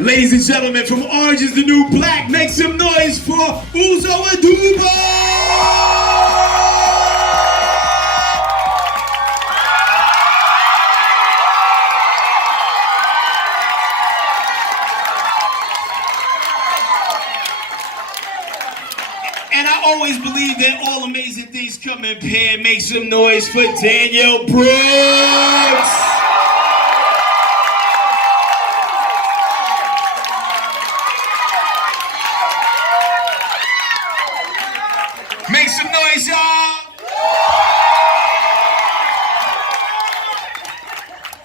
Ladies and gentlemen, from Orange is the New Black, make some noise for Aduba! And I always believe that all amazing things come in pair. Make some noise for Danielle Brooks! Make some noise, y'all!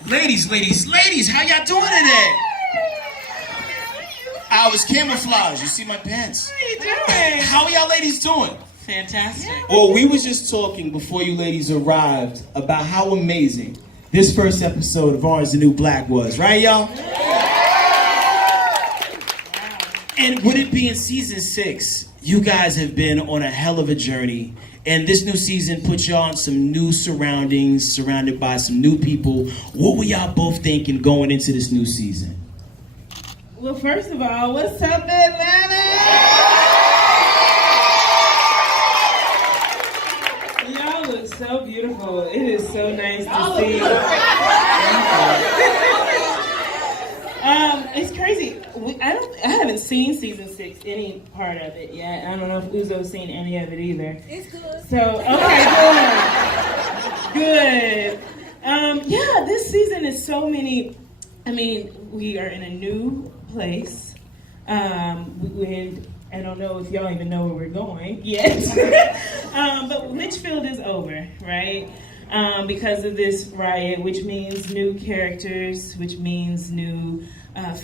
Ladies, how y'all doing today? I was camouflaged. You see my pants? How you doing? How are y'all ladies doing? Fantastic. Well, we were just talking before you ladies arrived about how amazing this first episode of Orange is the New Black was, right, y'all? And with it being season 6, you guys have been on a hell of a journey. And this new season puts y'all in some new surroundings, surrounded by some new people. What were y'all both thinking going into this new season? Well, first of all, what's up, Atlanta? Y'all look so beautiful. It is so nice to see you. It's crazy. I haven't seen season 6, any part of it yet. I don't know if Uzo's seen any of it either. It's good. So, okay, good. Yeah, this season is so many. I mean, we are in a new place. I don't know if y'all even know where we're going yet. But Litchfield is over, right? Because of this riot, which means new characters, which means new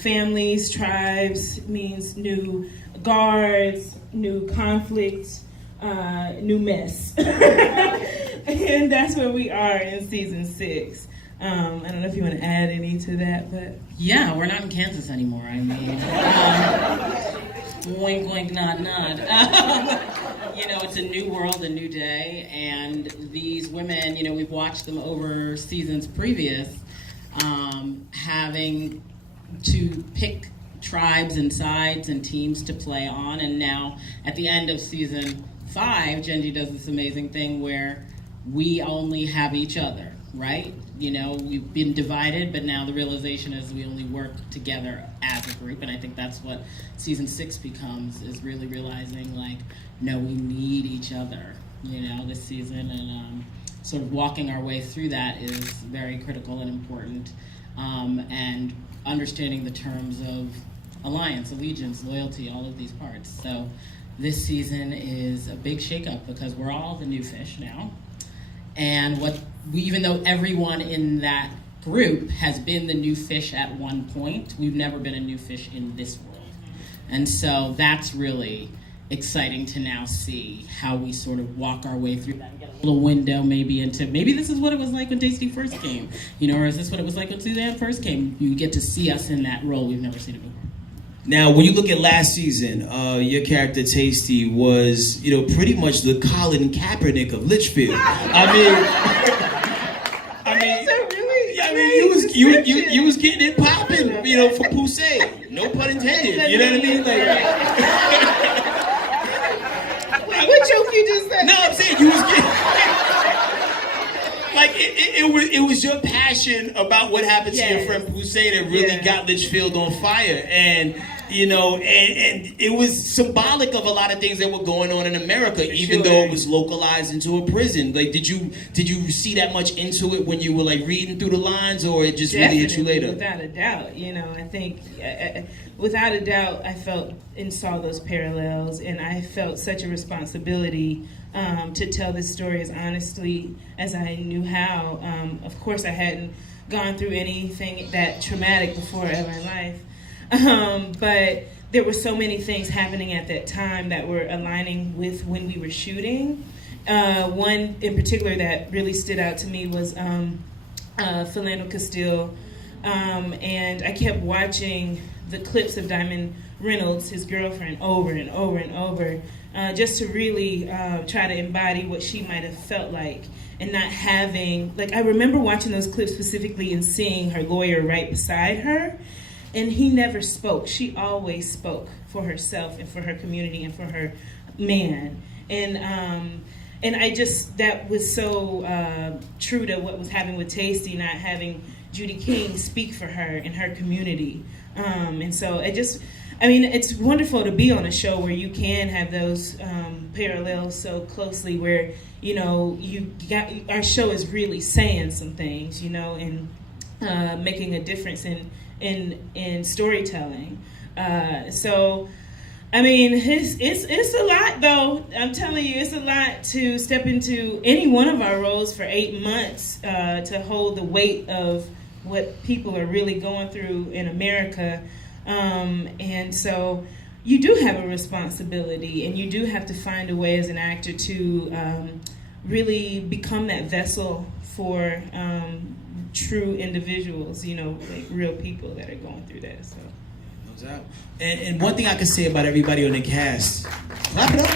families, tribes, means new guards, new conflict, new mess. And that's where we are in season 6. I don't know if you want to add any to that, but... Yeah, we're not in Kansas anymore, I mean. Wink, wink, nod, nod. It's a new world, a new day, and these women, we've watched them over seasons previous, having to pick tribes and sides and teams to play on, and now at the end of season 5, Genji does this amazing thing where we only have each other, right? We've been divided, but now the realization is we only work together as a group, and I think that's what season 6 becomes, is really realizing, no, we need each other, this season, and sort of walking our way through that is very critical and important, and understanding the terms of alliance, allegiance, loyalty, all of these parts. So this season is a big shakeup because we're all the new fish now. And even though everyone in that group has been the new fish at one point, we've never been a new fish in this world. And so that's really exciting to now see how we sort of walk our way through that and get a little window maybe this is what it was like when Tasty first came, or is this what it was like when Suzanne first came? You get to see us in that role. We've never seen it before. Now, when you look at last season, your character Tasty was, pretty much the Colin Kaepernick of Litchfield. You was getting it popping, for Poussey. No pun intended. You know what I mean? What joke you just said? No, I'm saying you was getting. It was your passion about what happened to your friend Poussey that really got Litchfield on fire, and and it was symbolic of a lot of things that were going on in America, even though it was localized into a prison. Did you see that much into it when you were reading through the lines, or it just really hit you later? Without a doubt, I think without a doubt, I felt and saw those parallels, and I felt such a responsibility to tell this story as honestly as I knew how. Of course, I hadn't gone through anything that traumatic before ever in life. But there were so many things happening at that time that were aligning with when we were shooting. One in particular that really stood out to me was Philando Castile. And I kept watching the clips of Diamond Reynolds, his girlfriend, over and over and over, just to really try to embody what she might have felt like, and not having, I remember watching those clips specifically and seeing her lawyer right beside her, and he never spoke. She always spoke for herself and for her community and for her man. And I just, that was so true to what was happening with Tasty, not having Judy King speak for her and her community. And so it's wonderful to be on a show where you can have those parallels so closely, where, you know, our show is really saying some things, you know, and making a difference in storytelling. So, I mean, it's a lot, though. I'm telling you, it's a lot to step into any one of our roles for 8 months, to hold the weight of what people are really going through in America. And so you do have a responsibility, and you do have to find a way as an actor to really become that vessel for true individuals, you know, like real people that are going through that. So. No doubt. And one thing I can say about everybody on the cast, clap it up.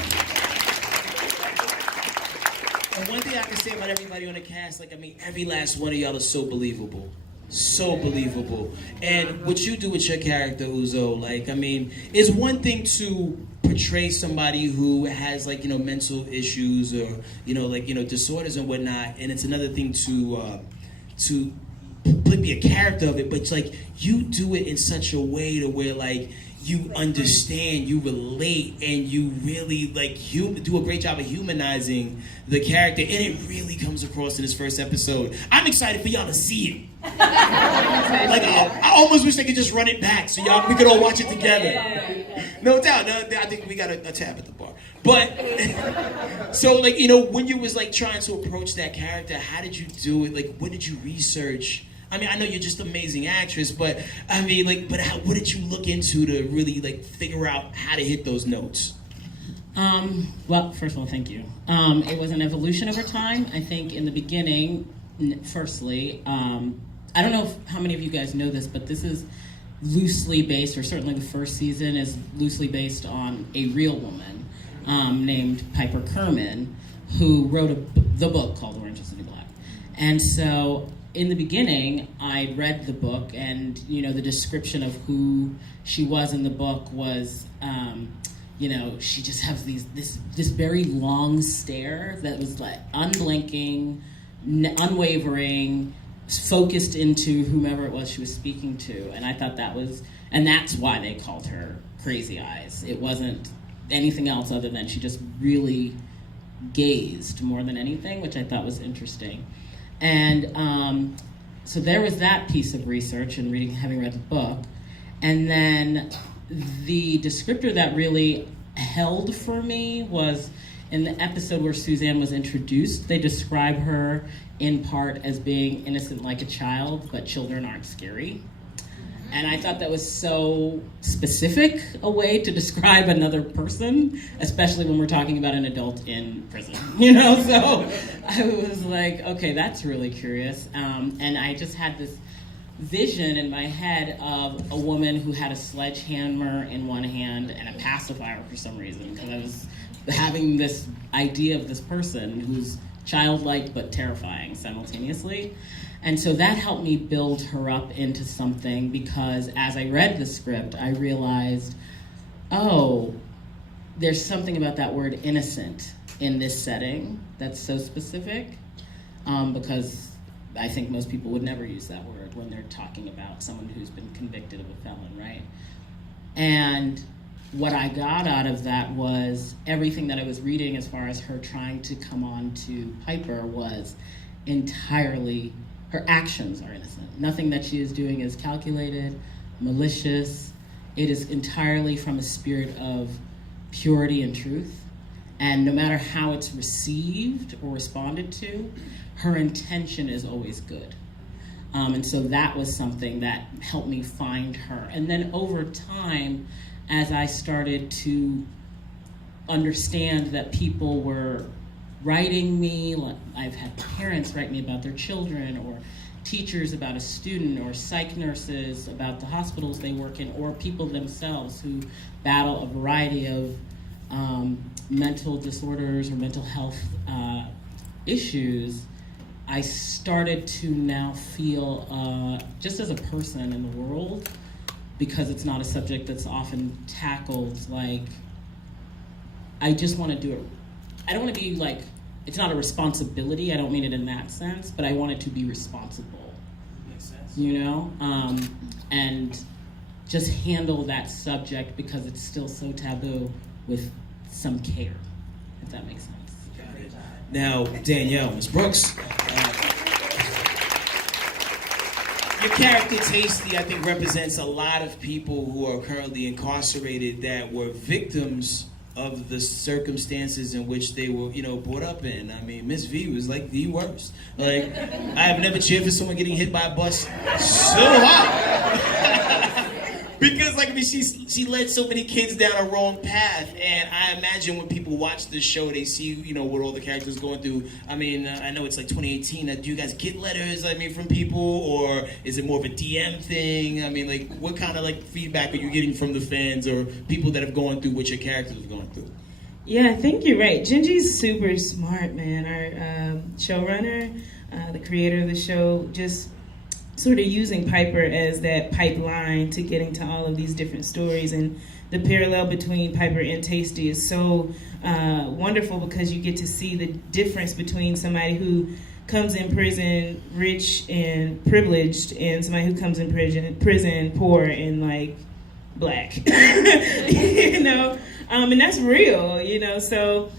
And one thing I can say about everybody on the cast, like, I mean, every last one of y'all is so believable. So believable. And what you do with your character, Uzo, like, I mean, it's one thing to portray somebody who has, like, you know, mental issues or, you know, like, you know, disorders and whatnot, and it's another thing to be a character of it, but it's like you do it in such a way to where, like, you understand, you relate, and you really, like, do a great job of humanizing the character, and it really comes across in this first episode. I'm excited for y'all to see it. Like, I almost wish they could just run it back so we could all watch it together. No doubt. No, I think we got a tab at the bar. But, so, like, you know, when you was, like, trying to approach that character, how did you do it? Like, what did you research? I mean, I know you're just an amazing actress, but, I mean, like, what did you look into to really, like, figure out how to hit those notes? Well, first of all, thank you. It was an evolution over time. I think in the beginning, firstly, I don't know how many of you guys know this, but this is loosely based, or certainly the first season is loosely based on a real woman named Piper Kerman, who wrote the book called Orange is the New Black. And so in the beginning, I read the book, and, you know, the description of who she was in the book was, you know, she just has this very long stare that was like unblinking, unwavering, focused into whomever it was she was speaking to. And I thought and that's why they called her Crazy Eyes. It wasn't anything else other than she just really gazed more than anything, which I thought was interesting. And so there was that piece of research and having read the book. And then the descriptor that really held for me was in the episode where Suzanne was introduced. They describe her in part as being innocent like a child, but children aren't scary. And I thought that was so specific a way to describe another person, especially when we're talking about an adult in prison, you know? So I was like, okay, that's really curious. And I just had this vision in my head of a woman who had a sledgehammer in one hand and a pacifier for some reason, because I was having this idea of this person who's childlike but terrifying simultaneously. And so that helped me build her up into something, because as I read the script, I realized, oh, there's something about that word innocent in this setting that's so specific, because I think most people would never use that word when they're talking about someone who's been convicted of a felon, right? And what I got out of that was everything that I was reading as far as her trying to come on to Piper was entirely, her actions are innocent. Nothing that she is doing is calculated, malicious. It is entirely from a spirit of purity and truth. And no matter how it's received or responded to, her intention is always good. And so that was something that helped me find her. And then over time, as I started to understand that people were writing me, like I've had parents write me about their children, or teachers about a student, or psych nurses about the hospitals they work in, or people themselves who battle a variety of mental disorders or mental health issues, I started to now feel, just as a person in the world, because it's not a subject that's often tackled, like, I just want to do it. I don't want to be like, it's not a responsibility, I don't mean it in that sense, but I want it to be responsible. Makes sense. You know? And just handle that subject because it's still so taboo with some care, if that makes sense. Got it. Now, Danielle, Ms. Brooks, your character Tasty, I think, represents a lot of people who are currently incarcerated that were victims of the circumstances in which they were, brought up in. I mean, Miss V was like the worst. Like, I have never cheered for someone getting hit by a bus so hard. Because, like, I mean, she led so many kids down a wrong path, and I imagine when people watch the show, they see, what all the characters going through. I mean, I know it's like 2018. Do you guys get letters, from people, or is it more of a DM thing? I mean, like, what kind of, feedback are you getting from the fans or people that have gone through what your characters have gone through? Yeah, I think you're right. Gingy's super smart, man. Our showrunner, the creator of the show, just sort of using Piper as that pipeline to getting to all of these different stories. And the parallel between Piper and Tasty is so wonderful because you get to see the difference between somebody who comes in prison rich and privileged and somebody who comes in prison poor and black. And that's real, so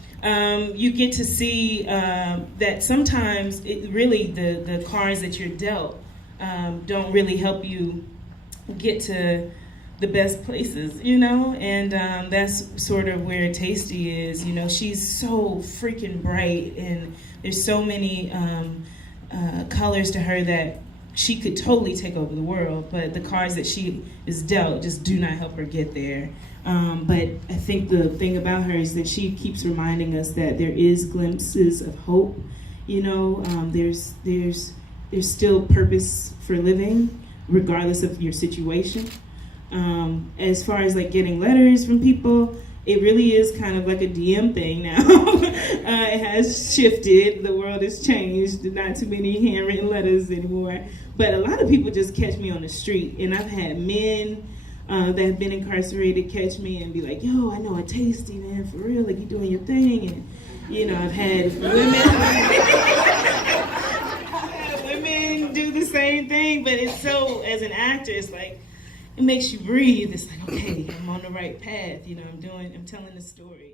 you get to see that sometimes it really the cards that you're dealt don't really help you get to the best places, and that's sort of where Tasty is. She's so freaking bright, and there's so many colors to her that she could totally take over the world, but the cards that she is dealt just do not help her get there. But I think the thing about her is that she keeps reminding us that there is glimpses of hope. There's still purpose for living, regardless of your situation. As far as getting letters from people, it really is kind of like a DM thing now. It has shifted. The world has changed. Not too many handwritten letters anymore. But a lot of people just catch me on the street. And I've had men that have been incarcerated catch me and be like, yo, I know a Tasty, man, for real. Like, you doing your thing. And, I've had women do the same thing. But it's so, as an actor, it's like, it makes you breathe. It's like, okay, I'm on the right path. I'm telling the story.